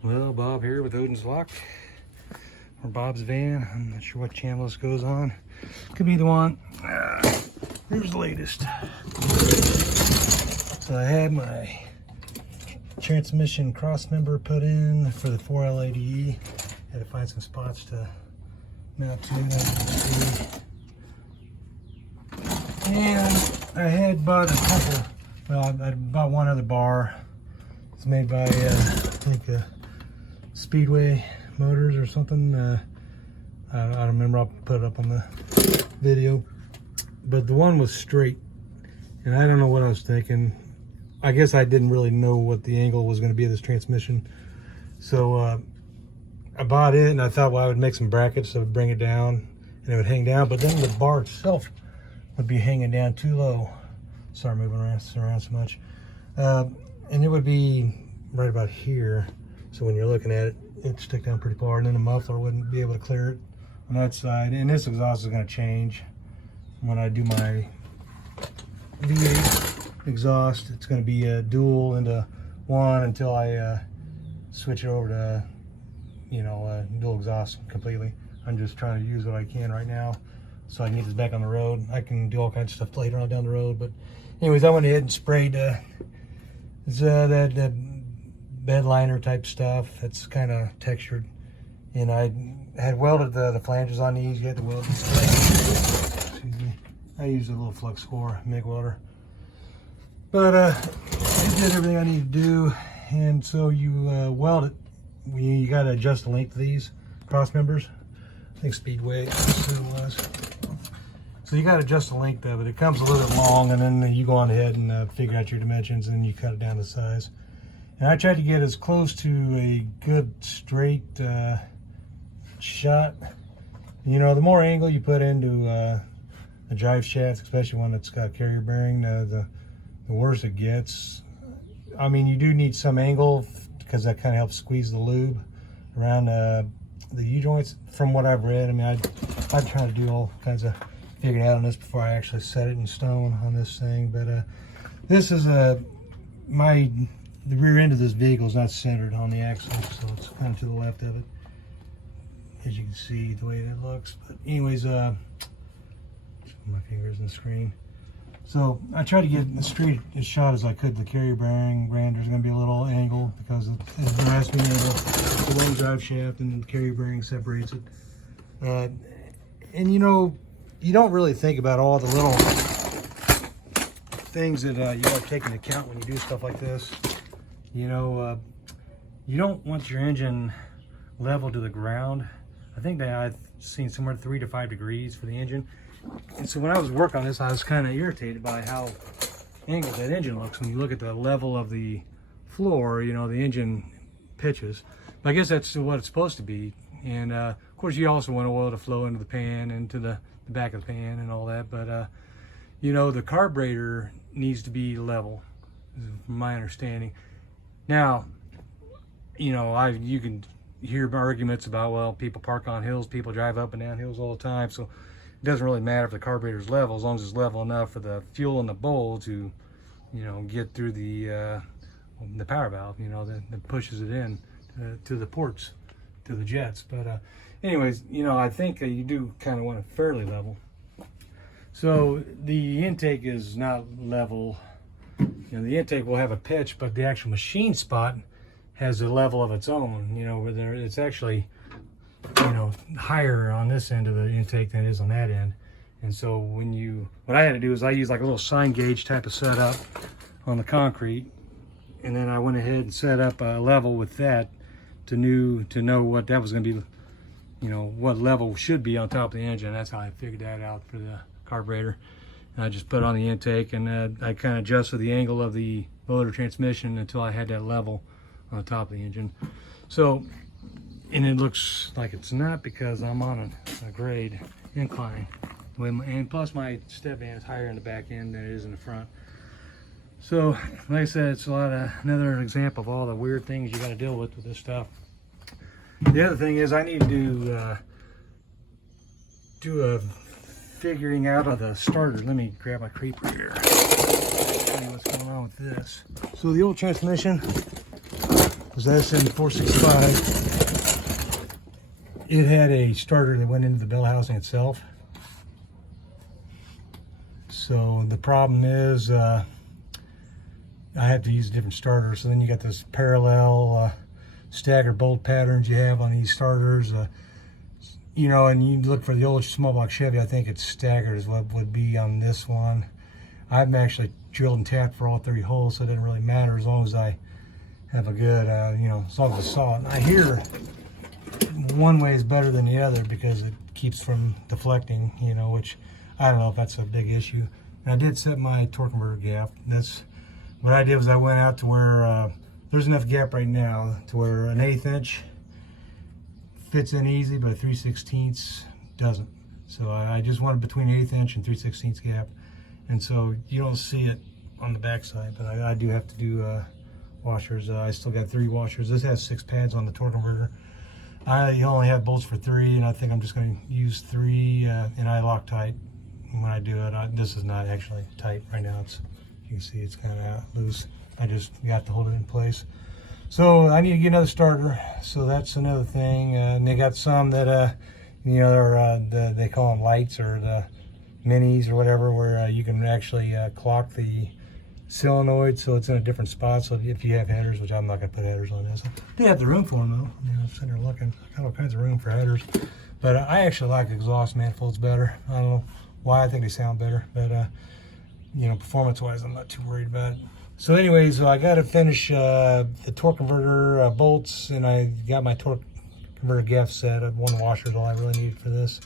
Well, Bob here with Odin's Lock, or Bob's Van. I'm not sure what channel this goes on. Could be the one. Here's the latest. So I had my transmission cross member put in for the 4LADE. Had to find some spots to mount to. And I had bought a couple. Well, I bought one other bar. It's made by I think Speedway motors or something. I don't remember. I'll put it up on the video. But the one was straight, and I don't know what I was thinking. I guess I didn't really know what the angle was going to be of this transmission. So I bought it, and I thought, well, I would make some brackets that would bring it down, and it would hang down. But then the bar itself would be hanging down too low. Sorry, moving around so much. And it would be right about here. So when you're looking at it, it'd stick down pretty far, and then the muffler wouldn't be able to clear it on that side. And this exhaust is going to change when I do my V8 exhaust. It's going to be a dual into one until I switch it over to, dual exhaust completely. I'm just trying to use what I can right now so I can get this back on the road. I can do all kinds of stuff later on down the road, but anyways, I went ahead and sprayed that bed liner type stuff. It's kind of textured, and I had welded the flanges on these. You had to weld these. Excuse me. I used a little flux core MIG welder, but I did everything I need to do. And so you weld it. You got to adjust the length of these cross members. I think Speedway, that's what it was. So you got to adjust the length of it. It comes a little bit long, and then you go on ahead and figure out your dimensions, and then you cut it down to size. And I tried to get as close to a good straight shot. The more angle you put into the drive shaft, especially one that's got carrier bearing, the worse it gets. I mean, you do need some angle because that kind of helps squeeze the lube around the U-joints. From what I've read, I mean, I'd try to do all kinds of figuring out on this before I actually set it in stone on this thing. But this is the rear end of this vehicle is not centered on the axle, so it's kind of to the left of it, as you can see the way that looks. But anyways, my fingers in the screen. So I tried to get as straight a shot as I could. The carrier bearing, there's going to be a little angle because it has me the long drive shaft, and the carrier bearing separates it. And you don't really think about all the little things that you got to take into account when you do stuff like this. You don't want your engine level to the ground. I think that I've seen somewhere 3 to 5 degrees for the engine. And so when I was working on this, I was kind of irritated by how angled that engine looks. When you look at the level of the floor, the engine pitches. But I guess that's what it's supposed to be. And of course, you also want oil to flow into the pan, into the back of the pan and all that. But the carburetor needs to be level, from my understanding. Now, you can hear arguments about, well, people park on hills, people drive up and down hills all the time, so it doesn't really matter if the carburetor's level, as long as it's level enough for the fuel in the bowl to, get through the power valve, that pushes it in to the ports, to the jets. But anyways, I think you do kind of want it fairly level. So the intake is not level. The intake will have a pitch, but the actual machine spot has a level of its own, where it's actually, higher on this end of the intake than it is on that end. And so what I had to do is I used like a little sine gauge type of setup on the concrete, and then I went ahead and set up a level with that to know what that was going to be, what level should be on top of the engine. That's how I figured that out for the carburetor. And I just put it on the intake, and I kind of adjusted the angle of the motor transmission until I had that level on the top of the engine. So, and it looks like it's not because I'm on a grade incline. And plus my Stepvan is higher in the back end than it is in the front. So, like I said, it's another example of all the weird things you got to deal with this stuff. The other thing is I need to do a figuring out of the starter. Let me grab my creeper here. Tell you what's going on with this. So the old transmission was SN465. It had a starter that went into the bell housing itself. So the problem is I have to use a different starter. So then you got this parallel staggered bolt patterns you have on these starters. You know, and you look for the old small block Chevy, I think it's staggered is what would be on this one. I've actually drilled and tapped for all 30 holes, so it doesn't really matter as long as I have a good, you know, as long as I saw it. And I hear one way is better than the other because it keeps from deflecting, you know, which I don't know if that's a big issue. And I did set my torque converter gap. That's what I did was I went out to where there's enough gap right now to where an 1/8 inch fits in easy, but a 3/16 doesn't. So I just wanted between 1/8 inch and 3/16 gap. And so you don't see it on the backside, but I do have to do washers. I still got 3 washers. This has 6 pads on the torque converter. I only have bolts for 3, and I think I'm just going to use 3, and I lock tight when I do it. This is not actually tight right now. It's, you can see it's kind of loose. I just got to hold it in place. So I need to get another starter. So that's another thing. And they got some that, you know, are, they call them lights or the minis or whatever, where you can actually clock the solenoid so it's in a different spot. So if you have headers, which I'm not going to put headers on this. They have the room for them though. You know, I'm sitting there looking. I got all kinds of room for headers. But I actually like exhaust manifolds better. I don't know why. I think they sound better. But, you know, performance-wise, I'm not too worried about it. So anyways, I got to finish the torque converter bolts, and I got my torque converter gap set. 1 washer is all I really need for this.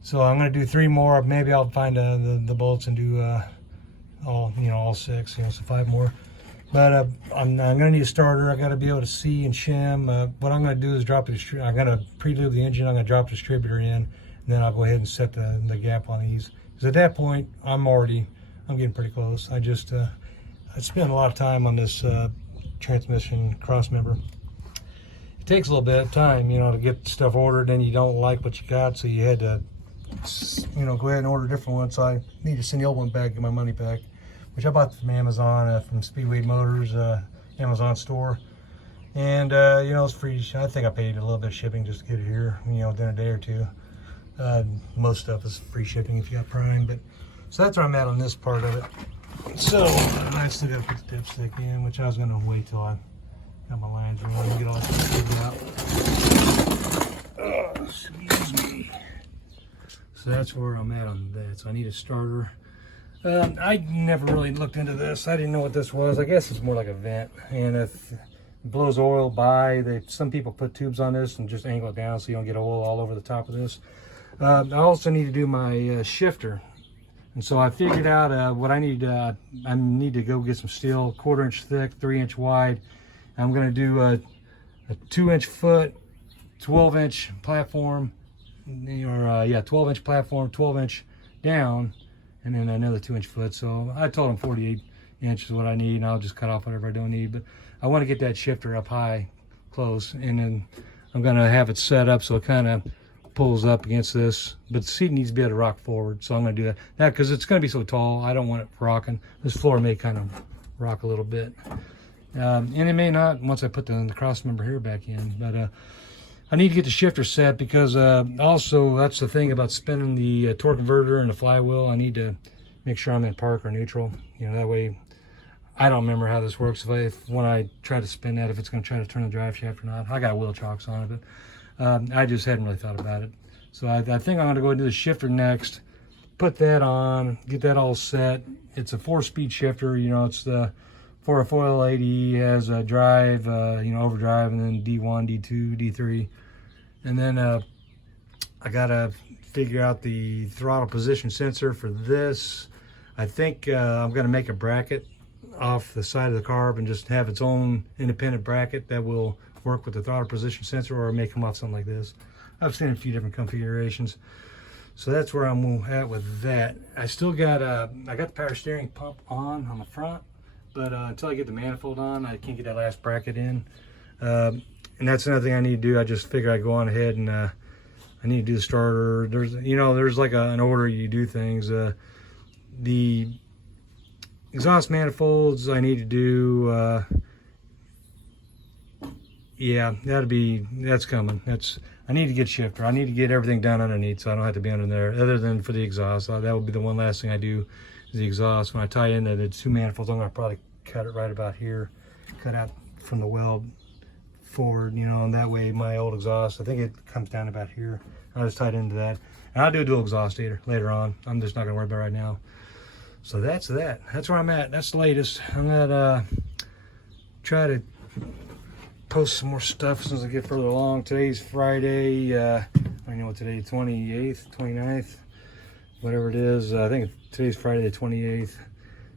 So I'm going to do 3 more. Maybe I'll find the bolts and do all 6. You know, so 5 more. But I'm going to need a starter. I got to be able to see and shim. What I'm going to do is drop the. I'm going to pre-lube the engine. I'm going to drop the distributor in, and then I'll go ahead and set the gap on these. Because at that point, I'm getting pretty close. I spent a lot of time on this transmission crossmember. It takes a little bit of time, you know, to get stuff ordered, and you don't like what you got, so you had to, you know, go ahead and order a different one. So I need to send the old one back, get my money back, which I bought from Amazon, from Speedway Motors, Amazon store. And, you know, it's free. I think I paid a little bit of shipping just to get it here, you know, within a day or 2. Most stuff is free shipping if you got Prime, but so that's where I'm at on this part of it. So I still got to put the dipstick in, which I was going to wait till I got my lines running and get all this figured out. Excuse me. So that's where I'm at on that. So I need a starter. I never really looked into this. I didn't know what this was. I guess it's more like a vent. And if it blows oil by, some people put tubes on this and just angle it down so you don't get oil all over the top of this. I also need to do my shifter. And so I figured out what I need to go get some steel, 1/4 inch thick, 3 inch wide. I'm going to do a 2 inch foot, 12 inch platform, or 12 inch platform, 12 inch down, and then another 2 inch foot. So I told him 48 inches is what I need, and I'll just cut off whatever I don't need. But I want to get that shifter up high, close, and then I'm going to have it set up so it kind of pulls up against this, but the seat needs to be able to rock forward, so I'm going to do that because it's going to be so tall. I don't want it rocking. This floor may kind of rock a little bit, and it may not once I put the cross member here back in. But I need to get the shifter set because also that's the thing about spinning the torque converter and the flywheel. I need to make sure I'm in park or neutral. You know, that way I don't remember how this works. If when I try to spin that, if it's going to try to turn the drive shaft or not. I got wheel chocks on it, but I just hadn't really thought about it. So I think I'm going to go and do the shifter next, put that on, get that all set. It's a 4-speed shifter. You know, it's the for a 480 has a drive, you know, overdrive, and then D1, D2, D3. And then I got to figure out the throttle position sensor for this. I think I'm going to make a bracket off the side of the carb and just have its own independent bracket that will work with the throttle position sensor, or make them off something like this. I've seen a few different configurations. So that's where I'm at with that. I still got I got the power steering pump on the front, but until I get the manifold on, I can't get that last bracket in. And that's another thing I need to do. I just figure I go on ahead and I need to do the starter. There's like an order you do things. The exhaust manifolds I need to do Yeah, that's coming. I need to get shifter. I need to get everything done underneath so I don't have to be under there, other than for the exhaust. That would be the one last thing I do is the exhaust. When I tie in the 2 manifolds, I'm gonna probably cut it right about here, cut out from the weld forward, you know, and that way my old exhaust, I think it comes down about here. I'll just tie it into that. And I'll do a dual exhaust later on. I'm just not gonna worry about it right now. So that's that. That's where I'm at. That's the latest. I'm gonna try to post some more stuff as soon as I get further along. Today's Friday. I don't know what today, 28th, 29th, whatever it is. I think today's Friday the 28th.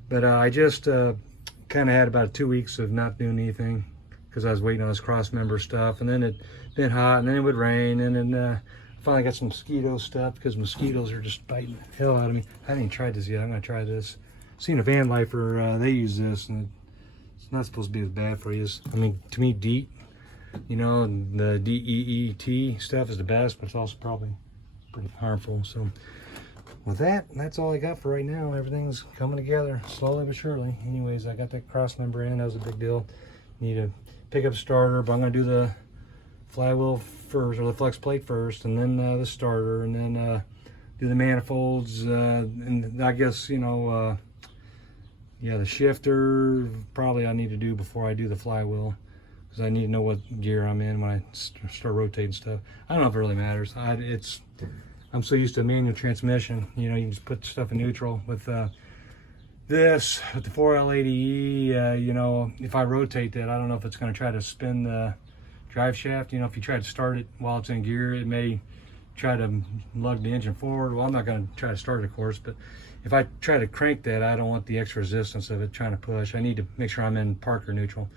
But I just kind of had about 2 weeks of not doing anything because I was waiting on this cross-member stuff, and then it been hot, and then it would rain, and then I finally got some mosquito stuff because mosquitoes are just biting the hell out of me. I haven't even tried this yet. I'm gonna try this. Seen a van lifer, they use this, and it's not supposed to be as bad for you. I mean, to me, DEET, you know, and the DEET stuff is the best, but it's also probably pretty harmful. So with that, that's all I got for right now. Everything's coming together slowly but surely. Anyways, I got that cross member in. That was a big deal. Need to pick up a starter, but I'm gonna do the flywheel first, or the flex plate first, and then the starter, and then do the manifolds, and I guess, you know, yeah, the shifter probably I need to do before I do the flywheel, because I need to know what gear I'm in when I start rotating stuff. I don't know if it really matters. I'm so used to a manual transmission. You know, you can just put stuff in neutral. With this, with the 4L80E, you know, if I rotate that, I don't know if it's going to try to spin the drive shaft. You know, if you try to start it while it's in gear, it may try to lug the engine forward. Well, I'm not going to try to start it, of course, but if I try to crank that, I don't want the extra resistance of it trying to push. I need to make sure I'm in park or neutral,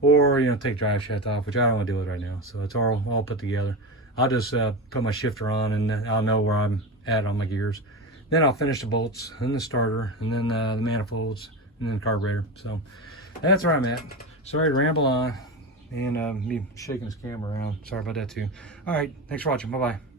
or, you know, take drive shaft off, which I don't want to do it right now. So it's all put together. I'll just put my shifter on, and I'll know where I'm at on my gears. Then I'll finish the bolts and the starter, and then the manifolds, and then the carburetor. So that's where I'm at. Sorry to ramble on and me shaking this camera around. Sorry about that too. All right, thanks for watching. Bye-bye.